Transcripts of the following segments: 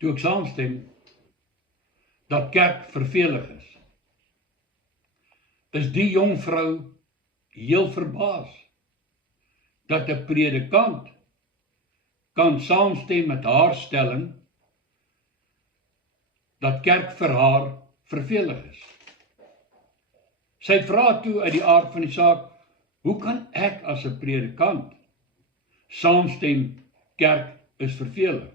toe ek saamstem dat kerk vervelig is die jong vrou heel verbaas dat 'n predikant kan saamstem met haar stelling dat kerk vir haar vervelig is. Sy vra toe uit die aard van die saak, hoe kan ek as 'n predikant saamstem kerk is vervelig?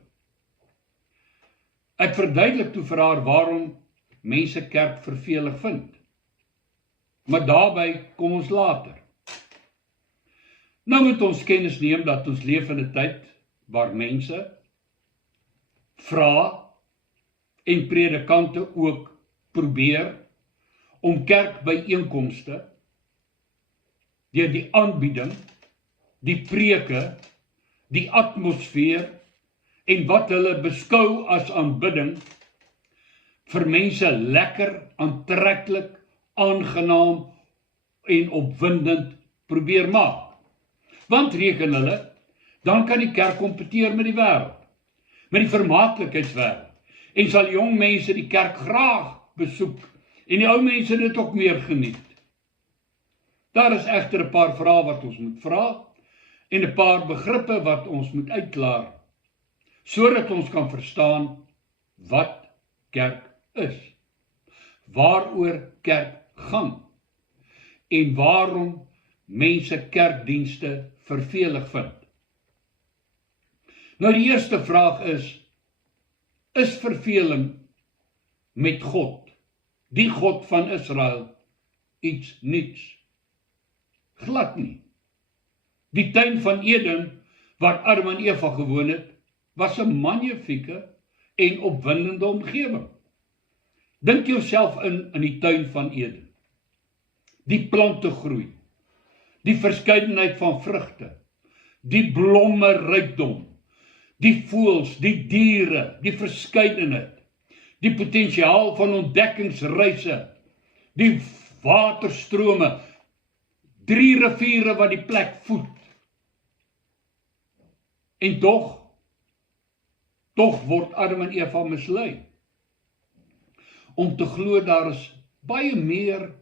Ek verduidelik toe vir haar waarom mense kerk vervelig vind. Maar daarby kom ons later. Nou moet ons kennis neem dat ons leef in 'n tyd waar mense vra en predikante ook probeer om kerkbyeenkomste deur die aanbieding, die preke, die atmosfeer en wat hulle beskou as aanbidding vir mense lekker, aantreklik, aangenaam en opwindend probeer maak. Want reken hulle, dan kan die kerk kompeteer met die wêreld, met die vermaaklikheidswêreld, en sal jong mense die kerk graag besoek, en die ou mense dit ook meer geniet. Daar is egter 'n paar vrae wat ons moet vra, en 'n paar begrippe wat ons moet uitklaar, sodat ons kan verstaan wat kerk is, waaroor kerk gaan, en waarom mense kerkdienste vervelig vind. Nou die eerste vraag is verveling met God, die God van Israel, iets niets? Glad nie. Die tuin van Eden, waar Adam en Eva gewoon het, was 'n magnifieke en opwindende omgewing. Dink jouself in die tuin van Eden. Die plante groei, die verskeidenheid van vrugte, die blomme rykdom, die voëls, die diere, die verskeidenheid, die potensiaal van ontdekkingsreise, die waterstrome, 3 riviere wat die plek voed. En tog word Adam en Eva mislei om te glo daar is baie meer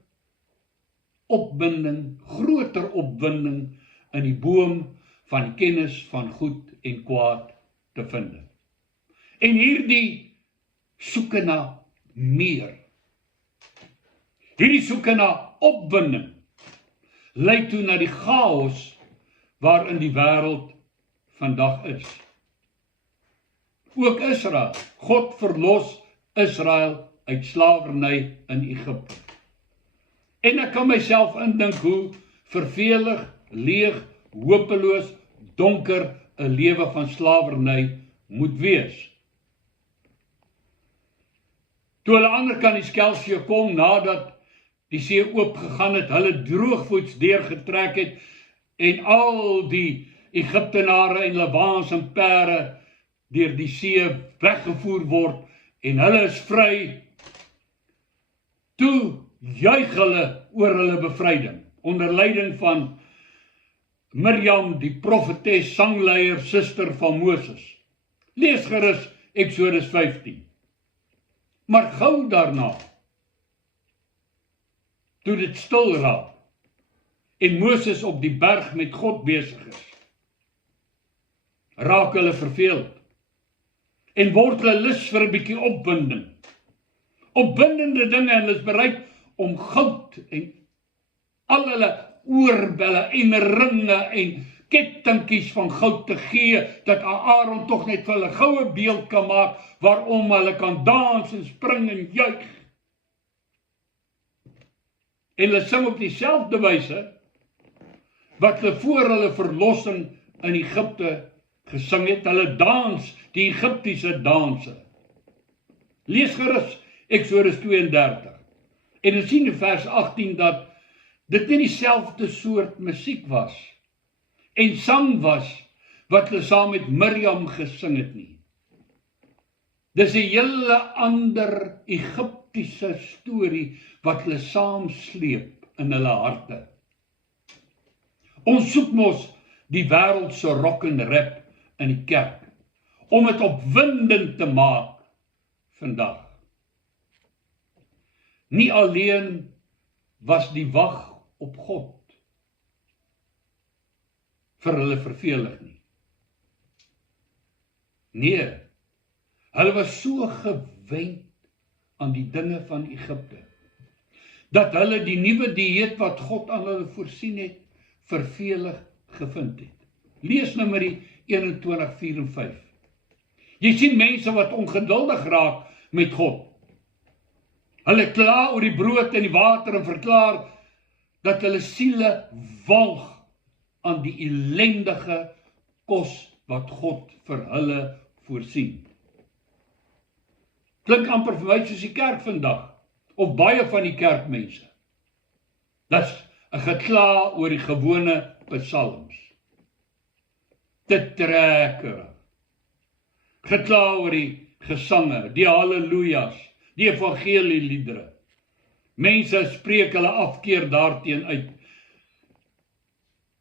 opwinding, groter opwinding in die boom van die kennis van goed en kwaad te vind. En hierdie soeke na meer, hierdie soeke na opwinding, lei toe na die chaos waarin die wêreld vandag is. Ook Israel, God verlos Israel uit slawerny in Egipte. En ek kan myself indink hoe vervelig, leeg, hopeloos, donker 'n lewe van slawerny moet wees. Toe hulle aan die ander kant die Skelsee kom, nadat die see oopgegaan het, hulle droogvoets deurgetrek het, en al die Egiptenare en Labaans en Pere deur die see weggevoer word, en hulle is vry, toe juig hulle oor hulle bevryding, onder leiding van Mirjam, die profetes, sangleier, suster van Moses. Lees gerus Eksodus 15. Maar gou daarna, toe dit stil raak, en Moses op die berg met God besig is, raak hulle verveeld, en word hulle lus vir 'n bietjie opwinding. Opwindende dinge, en hulle is bereid om goud en al hulle oorbelle en ringe en kettingkies van goud te gee, dat Aaron tog net vir hulle goue beeld kan maak, waarom hulle kan dans en spring en juig. En hulle sing op dieselfde wyse, wat hulle voor hulle verlossing in Egipte gesing het, hulle dans, die Egiptiese danse. Lees gerus Eksodus 32. En ons sien in vers 18 dat dit nie dieselfde soort musiek was en sang was wat hulle saam met Mirjam gesing het nie. Dis 'n hele ander Egiptiese storie wat hulle saam sleep in hulle harte. Ons soek mos die wêreld se rock en rap in die kerk, om dit opwindend te maak, vandag. Nie alleen was die wag op God vir hulle vervelig nie. Nee, hulle was so gewend aan die dinge van Egipte, dat hulle die nuwe dieet wat God aan hulle voorsien het, vervelig gevind het. Lees Numeri 21, 4 en 5. Jy sien mense wat ongeduldig raak met God. Hulle kla oor die brood en die water en verklaar dat hulle siele walg aan die ellendige kos wat God vir hulle voorsien. Klink amper vir my soos die kerk vandag, of baie van die kerkmense. Dis 'n gekla oor die gewone psalms. Te trekker. Gekla oor die gesange, die hallelujas, die evangelieliedere. Mense spreek hulle afkeer daarteen uit.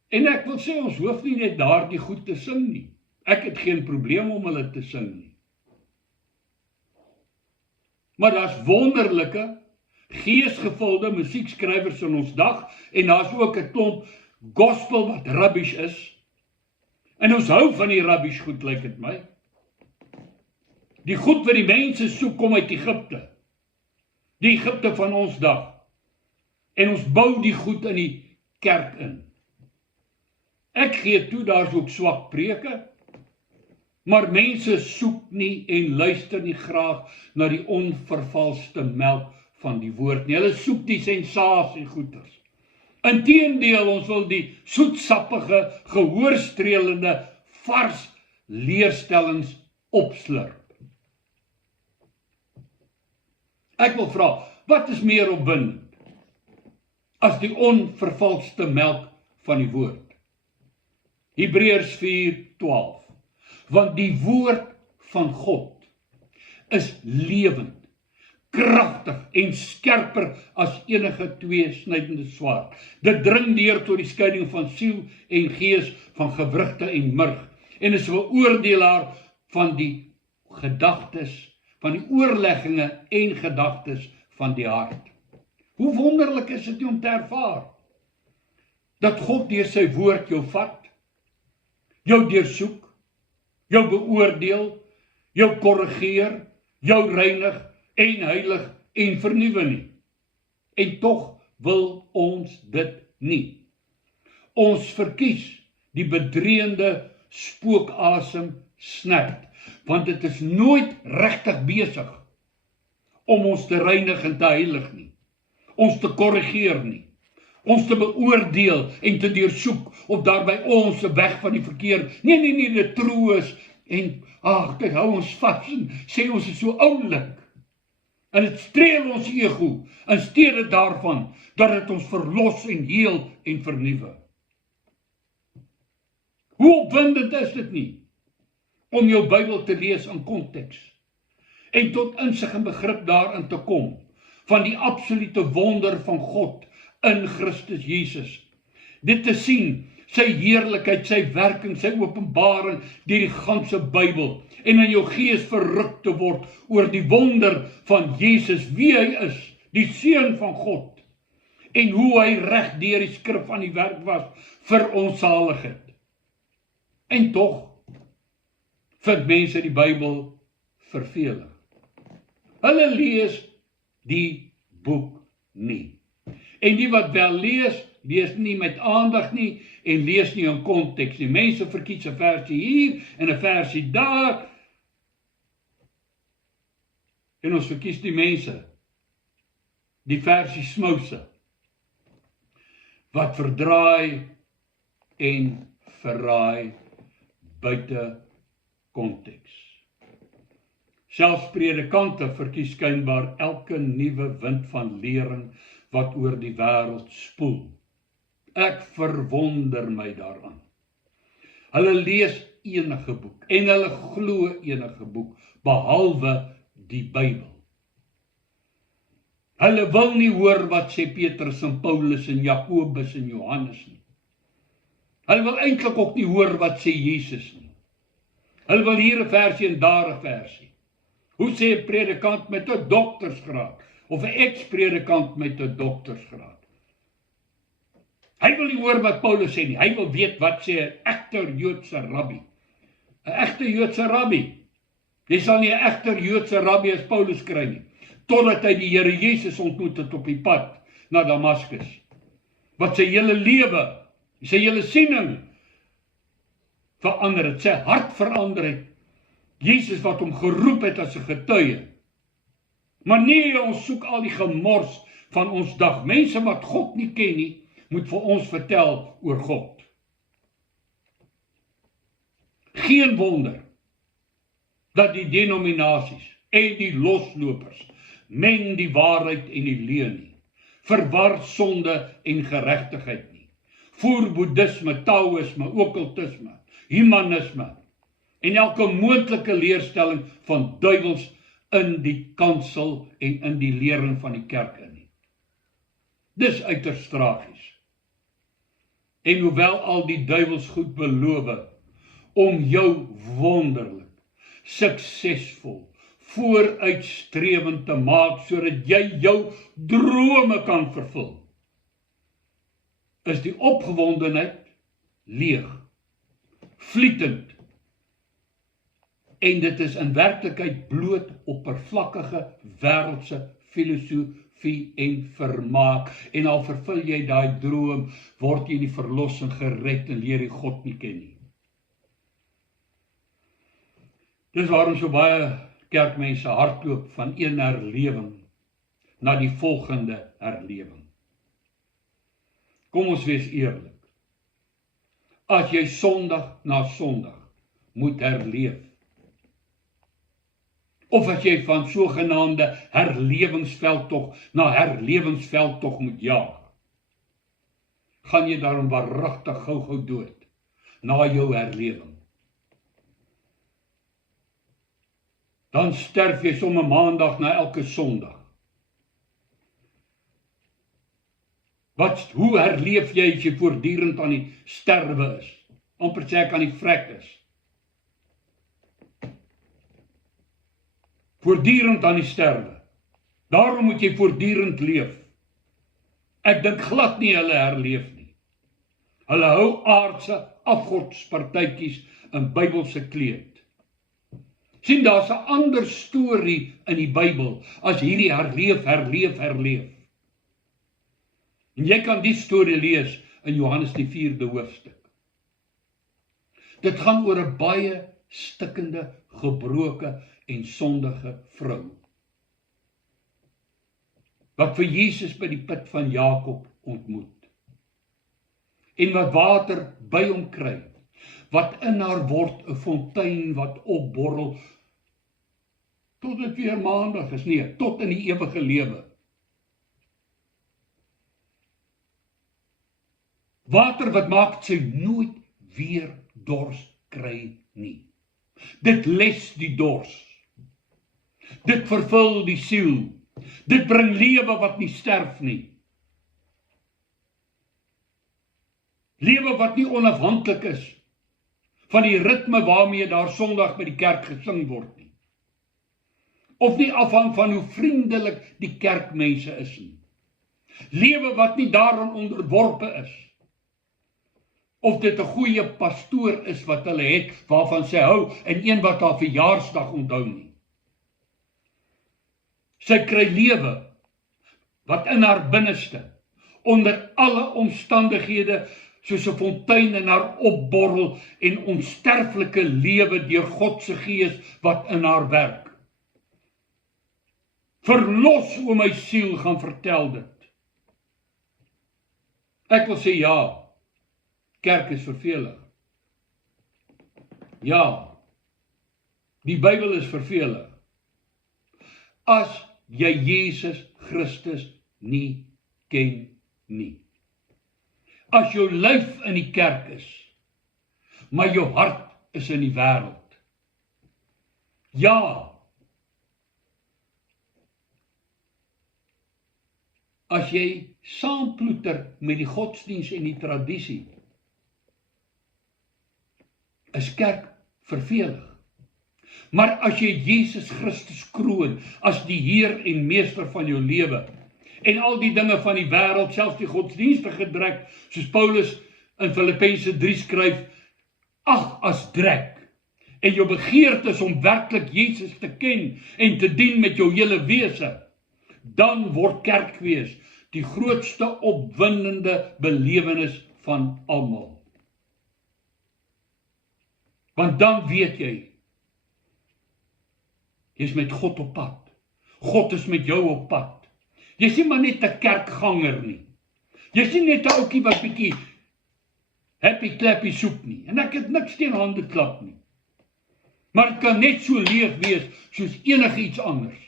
En ek wil sê, ons hoef nie net daardie goed te sing nie. Ek het geen probleem om hulle te sing nie. Maar daar's wonderlike, geesgevulde musiekskrywers in ons dag, en daar's ook 'n klomp gospel wat rubbish is. En ons hou van die rubbish goed, lyk dit my. Die goed wat die mense soek kom uit Egipte. Die Egipte van ons dag. En ons bou die goed in die kerk in. Ek gee toe, daar's ook swak preke, maar mense soek nie en luister nie graag na die onvervalste melk van die woord nie. Hulle soek die sensasiegoeders. Inteendeel, ons wil die soetsappige, gehoorstrelende, vars leerstellings opslurp. Ek wil vra, wat is meer opwindend as die onvervalste melk van die woord? Hebreërs 4:12. Want die woord van God is lewend, kragtig en skerper as enige tweesnydende swaard. Dit dring deur tot die skeiding van siel en gees, van gewrigte en murg, en is 'n beoordelaar van die gedagtes, van die oorlegginge en gedagtes van die hart. Hoe wonderlik is dit om te ervaar, dat God deur sy woord jou vat, jou deursoek, jou beoordeel, jou korrigeer, jou reinig en heilig en vernuwe nie. En tog wil ons dit nie. Ons verkies die bedreende spookasem snert, want dit is nooit regtig besig om ons te reinig en te heilig nie, ons te korrigeer nie, ons te beoordeel en te deursoek, of daarby ons weg van die verkeer. Nee, dit troos en kyk, hou ons vas en sê ons is so oulik. En dit streel ons ego, in steede daarvan, dat dit ons verlos en heel en vernuwe. Hoe opwindend is dit nie, om jou Bybel te lees in konteks, en tot insig en begrip daarin te kom, van die absolute wonder van God, in Christus Jesus. Dit te sien, sy heerlikheid, sy werking, sy openbaring, deur die ganse Bybel, en in jou gees verruk te word, oor die wonder van Jesus, wie hy is, die Seun van God, en hoe hy reg deur die skrif aan die werk was, vir ons saligheid. En tog, vind mense die Bybel vervelig. Hulle lees die boek nie. En die wat wel lees nie met aandag nie, en lees nie in konteks nie. Mense verkies 'n versie hier, en 'n versie daar, en ons verkies die mense, die versie smouse, wat verdraai en verraai buite konteks. Selfs predikante verkies skynbaar elke nuwe wind van lering wat oor die wêreld spoel. Ek verwonder my daaraan. Hulle lees enige boek, en hulle glo enige boek, behalwe die Bybel. Hulle wil nie hoor wat sê Petrus en Paulus en Jakobus en Johannes nie. Hulle wil eintlik ook nie hoor wat sê Jesus nie. Hulle wil hier 'n versie en daar 'n versie. Hoe sê 'n predikant met 'n doktersgraad of 'n ex-predikant met 'n doktersgraad? Hy wil nie hoor wat Paulus sê nie. Hy wil weet wat sê 'n egte Joodse rabbi. 'n Egte Joodse rabbi. Jy sal nie 'n egte Joodse rabbi as Paulus kry nie, totdat hy die Here Jesus ontmoet het op die pad na Damaskus. Wat sy hele lewe, sy hele siening verander het, sy hart verander het. Jesus wat hom geroep het as 'n getuie. Maar nee, ons soek al die gemors van ons dag. Mense wat God nie ken nie, moet vir ons vertel oor God. Geen wonder dat die denominasies en die loslopers meng die waarheid en die leuen nie, verwar sonde en geregtigheid nie, voer boeddhisme, taoïsme, okkultisme, humanisme en elke moontlike leerstelling van duiwels in die kansel en in die lering van die kerk in nie. Dis uiters tragies. En hoewel al die duiwels goed beloof om jou wonderlik, suksesvol, vooruitstrewend te maak, sodat jy jou drome kan vervul, is die opgewondenheid leeg, vlietend, en dit is in werklikheid bloot oppervlakkige wêreldse filosofie en vermaak, en al vervul jy daai droom, word jy in die verlossing gered en leer jy God nie ken nie. Dis waarom so baie kerkmense hardloop van een herlewing na die volgende herlewing. Kom ons wees eerlik. As jy Sondag na Sondag moet herleef, of as jy van sogenaamde herlewingsveldtog na herlewingsveldtog moet jaag, gaan jy daarom waaragtig gou dood na jou herlewing. Dan sterf jy sommer Maandag na elke Sondag. Hoe herleef jy as jy voortdurend aan die sterwe is? Amper sê ek aan die vrek is. Voortdurend aan die sterwe. Daarom moet jy voortdurend leef. Ek dink glad nie hulle herleef nie. Hulle hou aardse afgodspartytjies in Bybelse kleed. Sien, daar's 'n ander storie in die Bybel as hierdie herleef. En jy kan die storie lees in Johannes die 4de hoofstuk. Dit gaan oor 'n baie stikkende, gebroke en sondige vrou, wat vir Jesus by die put van Jakob ontmoet, en wat water by hom kry, wat in haar word 'n fontein wat opborrel, tot dit weer Maandag is, nee, tot in die ewige lewe. Water wat maak sy nooit weer dors kry nie. Dit les die dors. Dit vervul die siel. Dit bring lewe wat nie sterf nie. Lewe wat nie onafhanklik is van die ritme waarmee daar Sondag by die kerk gesing word nie. Of nie afhang van hoe vriendelik die kerkmense is nie. Lewe wat nie daaraan onderworpe is. Of dit 'n goeie pastoor is wat hulle het, waarvan sy hou, en een wat haar verjaarsdag onthou nie. Sy kry lewe wat in haar binneste, onder alle omstandighede, soos 'n fontein in haar opborrel, en onsterflike lewe deur God se Gees wat in haar werk. Verlos o my siel, gaan vertel dit. Ek wil sê ja, kerk is vervelig. Ja, die Bybel is vervelig. As jy Jesus Christus nie ken nie. As jou lyf in die kerk is, maar jou hart is in die wêreld. Ja, as jy saamploeter met die godsdiens en die tradisie, is kerk vervelig. Maar as jy Jesus Christus kroon as die Heer en Meester van jou lewe, en al die dinge van die wêreld, selfs die godsdienstige drek, soos Paulus in Filippense 3 skryf, ag as drek, en jou begeerte is om werklik Jesus te ken en te dien met jou hele wese, dan word kerkwees die grootste opwindende belewenis van almal. Want dan weet jy, jy is met God op pad. God is met jou op pad. Jy is nie maar net 'n kerkganger nie. Jy is nie net 'n ouetjie wat bietjie happy clappy soek nie. En ek het niks teen hande klap nie. Maar dit kan net so leeg wees soos enigiets anders.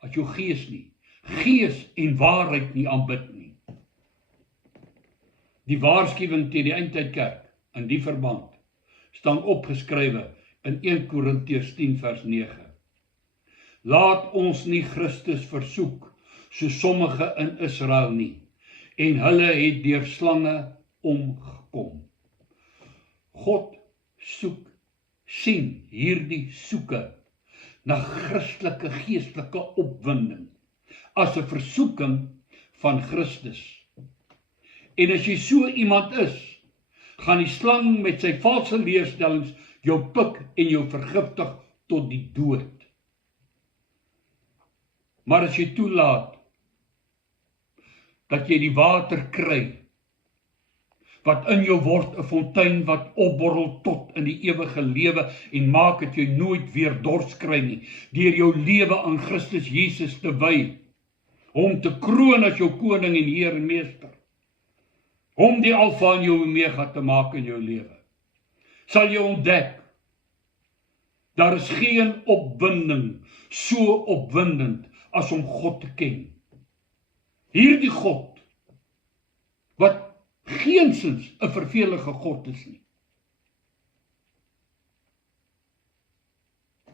As jou gees nie, gees en waarheid nie aanbid nie. Die waarskuwing teen die eindtydkerk in die verband staan opgeskrywe in 1 Korintiërs 10 vers 9. Laat ons nie Christus versoek, so sommige in Israel nie, en hulle het deur slange omgekom. God sien hierdie soeke na Christelike geestelike opwinding as 'n versoeking van Christus. En as jy so iemand is, gaan die slang met sy valse leerstellings jou pik en jou vergiftig tot die dood. Maar as jy toelaat dat jy die water kry, wat in jou word 'n fontein wat opborrel tot in die ewige lewe en maak dat jy nooit weer dors kry nie, deur jou lewe aan Christus Jesus te wy, hom te kroon as jou koning en Heer en Meester, hom die Alfa en jou Omega te maak in jou lewe, sal jy ontdek, daar is geen opwinding so opwindend as om God te ken. Hierdie God, wat geensins 'n vervelige God is nie.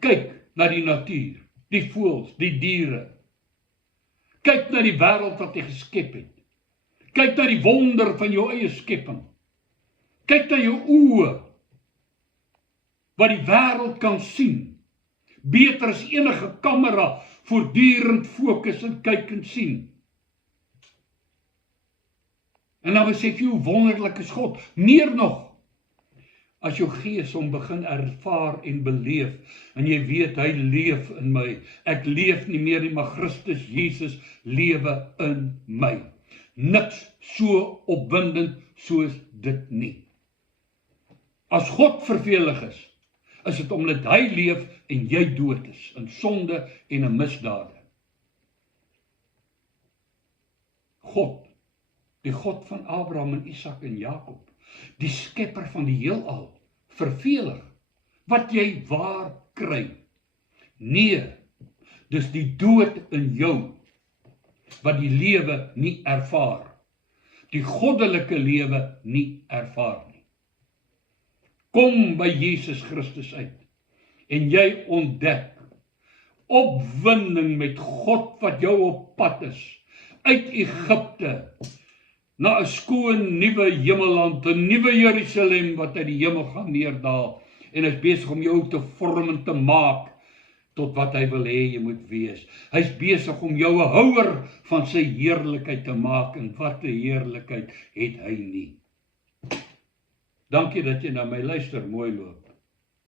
Kyk na die natuur, die voëls, die diere. Kyk na die wêreld wat hy geskep het. Kyk na die wonder van jou eie skepping. Kyk na jou oë, wat die wêreld kan sien. Beter as enige kamera, voortdurend fokus en kyk en sien. En dan besef jy hoe wonderlik is God. Meer nog, as jou gees hom begin ervaar en beleef, en jy weet, hy leef in my. Ek leef nie meer nie, maar Christus Jesus lewe in my. Niks so opwindend soos dit nie. As God vervelig is dit omdat hy leef en jy dood is, in sonde en in misdade. God, die God van Abraham en Isak en Jakob, die skepper van die heelal, vervelig, wat jy waar kry. Nee, dis die dood in jou, wat die lewe nie ervaar, die goddelike lewe nie ervaar nie. Kom by Jesus Christus uit, en jy ontdek, opwinding met God wat jou op pad is, uit Egipte, na 'n skoon nuwe hemelland, 'n nuwe Jerusalem wat uit die hemel gaan neerdaal, en is besig om jou te vorm en te maak, tot wat hy wil hê jy moet wees. Hy's besig om jou 'n houer van sy heerlikheid te maak, en wat 'n heerlikheid het hy nie. Dankie dat jy na my luister, mooi loop.